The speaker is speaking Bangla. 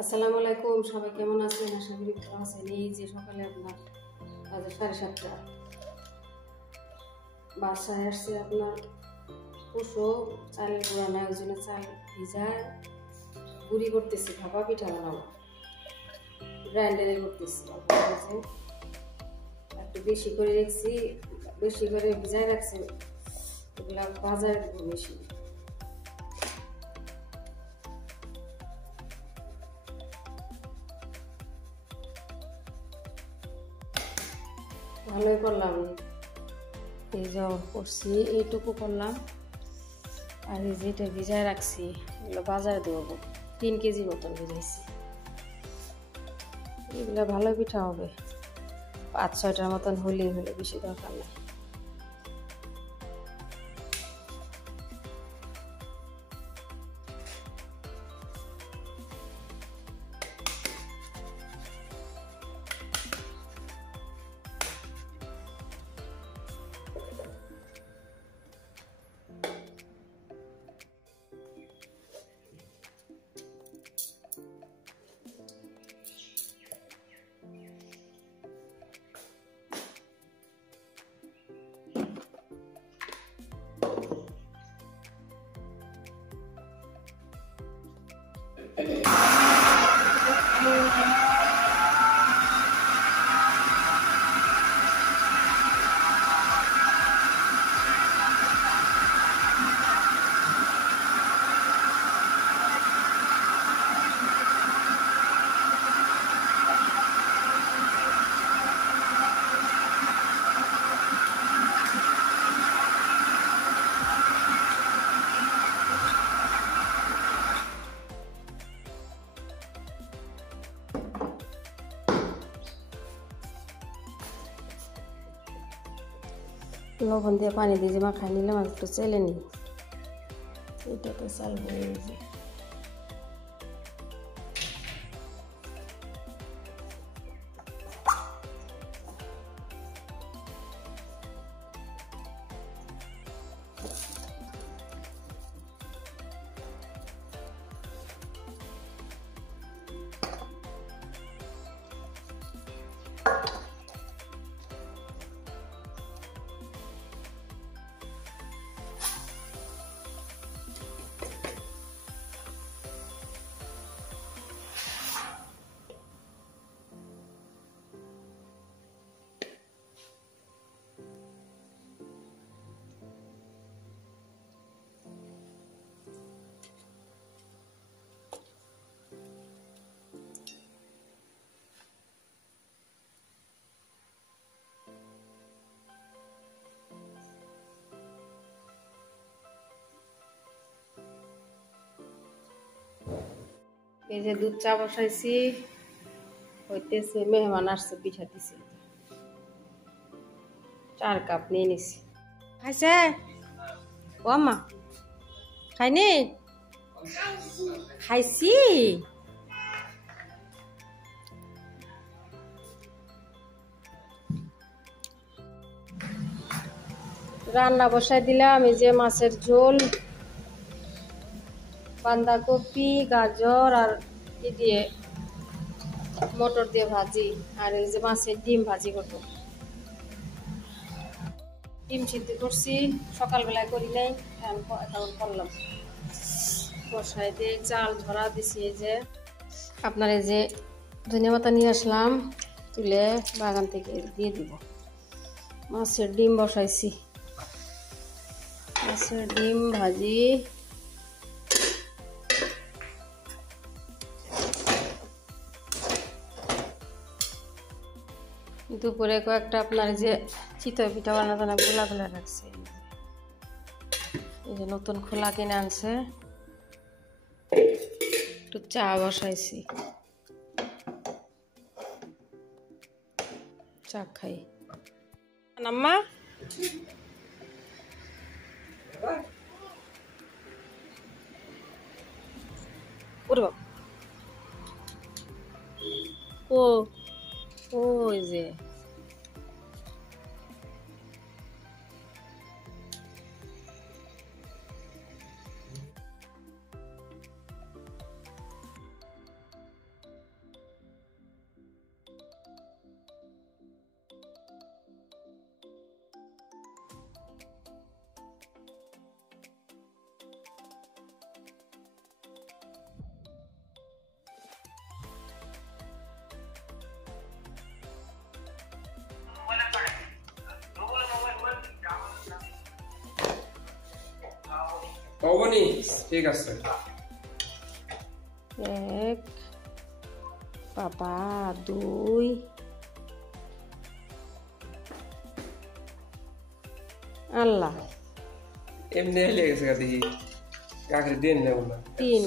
আসসালামু আলাইকুম, সবাই কেমন আছেন? আশা করি ভালো আছেন। এই যে সকালে আপনার বাজে 7:30 বাসায় আসছে আপনার পশু চালের গুঁড়া নাই, ওই জন্য চাল ভিজায় গুঁড়ি করতেছি, ভাপা পিঠা বানাবো, গ্রাইন্ডারে করতেছি। একটু বেশি করে রেখেছি, বেশি করে ভিজায় রাখছি, এগুলা বাজারে দেবো বেশি। ভালোই করলাম, এই যে করছি এইটুকু করলাম, আর এই যেটা ভিজায় রাখছি এগুলো বাজারে দেবো। 3 কেজি মতন ভিজাইছি, এগুলো ভালো পিঠা হবে। 5-6টার মতন হলেই হলে, বেশি দরকার নেই। লবণ দিয়ে পানি দিয়ে যে মাখাই নিলাম, আর একটু চেলে নিই। এটাতে চাল হয়ে গেছে। এই যে দুধ চা বসাইছি, হইতেছে। মেহমান আসছে, পিঠা দিছি, 4 কাপ নিয়ে নিছি। খাইছে ও আম্মা? খাইনি? খাইছি। রান্না বসাই দিলাম। এই যে মাছের ঝোল, বাঁধাকপি, গাজর আর ই দিয়ে মটর দিয়ে ভাজি, আর এই যে মাছের ডিম ভাজি করবো। ডিম সিদ্ধ করছি, সকালবেলায় করি নাই, এখন করলাম। বসাই দিয়ে চাল ধরা দিছি। এই যে আপনার এই যে ধনিয়া পাতা নিয়ে আসলাম, তুলে বাগান থেকে দিয়ে দিব। মাছের ডিম বসাইছি, মাছের ডিম ভাজি। দুপুরে কয়েকটা আপনার যে চিতই পিঠা বানাতে না গোলা গোলা রাখছে। এই যে নতুন খোলা কিনে আনছে, একটু চা বসাইছি, চা খাই। আম্মা ওরে বাবা, ও ওই যে হবনি ঠিক আছে এক বাবা দুই আল্লাহ এমনি লেগেছে দেখি কাকে দেন না তিন